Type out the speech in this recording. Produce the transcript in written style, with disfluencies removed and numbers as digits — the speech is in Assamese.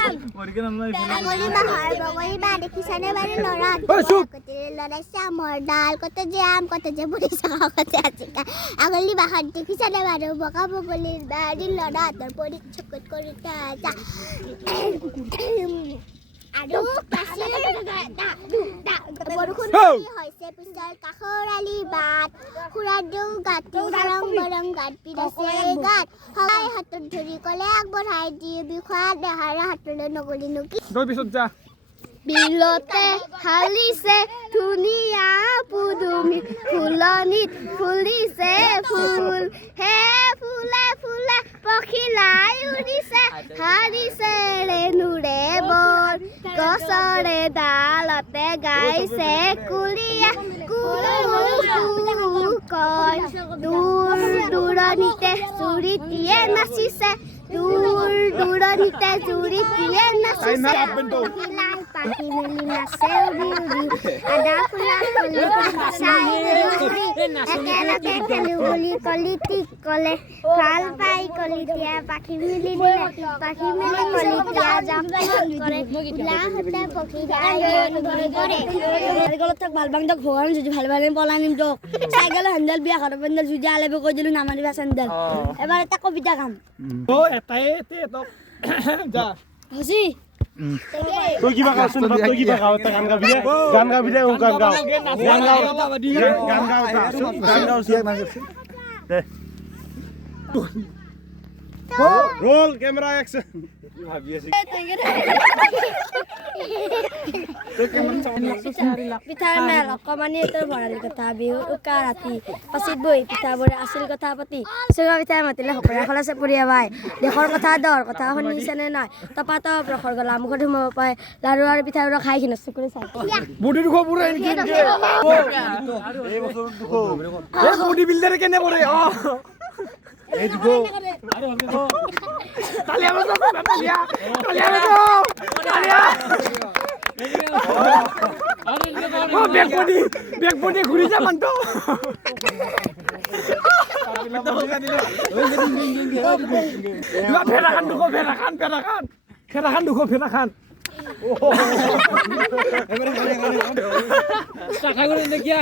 আগলি বাহৰ বগৰী বা দেখিছানে বাৰু ল'ৰা লৰাইছে আমৰ ডাল কত যে আম কত যে বুঢ়ী চাহ কত আজিকা আগলি বাহত দেখিছানে বাৰু বগা বগলীৰ বাৰী ল'ৰা হাতৰ পৰি চকুত কৰিতা যা আৰু বৰষুণ হৈছে পিছৰ কাষৰালি বাট খুৰাদৌ গাঁতি ৰং বৰং গাঁত পিৰাছে গাঁত সবাই হাতত ধৰি ক'লে আগবঢ়াই দিয়ে বিষয়া দেহাৰে হাতলৈ নগলিনো কি বিলতে হালিছে ধুনীয়া পুদুমি ফুলনিত ফুলিছে ফুল হে ফুলে ফুলে পখিলাই উৰিছে হাৰিছে ৰেণুৰে বৰ গছৰে ডালতে গাইছে কুলিয়া কুকু কয় দূৰ দূৰণিতে চুৰিটিয়ে নাচিছে দূৰ দূৰণিতে চুৰিটিয়ে নাচিছে পাখি মেলি নাচে উৰি উৰি আদা ফুলা কলি চাই উৰি একেলগে খেলো বুলি কলিটিক ক'লে ভাল পাই কলিতিয়া পাখি মেলি কলিতিয়া জাপ কৰে উলাহতে পক্ষী নাৰিকলত ভাল বাং তক ভগৱান যদি ভাল ভাল পলাই নিম তোক চাইকেল হেণ্ডেল বিয়া ঘৰ পেণ্ডেল যদি আলেব কৈ দিলো নামাৰিবা চেণ্ডেল এবাৰ এটা কবিতা গাম এটাই তোক যা হসি তুই কিবা গাওছন তুই কিবা গাও তা গান গাবি দে ও গান গাও সিয়া না দে রোল ক্যামেরা অ্যাকশন কি ভাবি আছে পিঠাৰ মেল অকমানি তোৰ ভৰালি কথা বিহু উকা ৰাতি পাচিত বহি পিঠাবোৰে আছিল কথা পাতি চুঙা পিঠাই মাতিলে সকলোৱে খলাছে পৰিয়া ভাই দেশৰ কথা দৰ কথা শুনিছেনে নাই তপাত প্ৰখৰ গলা মুখত সোমাব পায় লাৰু আৰু পিঠাবোৰ খাই কিনে চকুৰে চাই বডি দুখ পুৰা এনকি এই বছৰ দুখ এই বডি বিল্ডাৰে কেনে পৰে এই দুখ তালিয়া বসো তালিয়া বেক বডি ঘুরি যা মানতো ফেরাখান দুখ ফেরাখান দুখ ফেরাখান এবারে টাকা করে দেখিয়া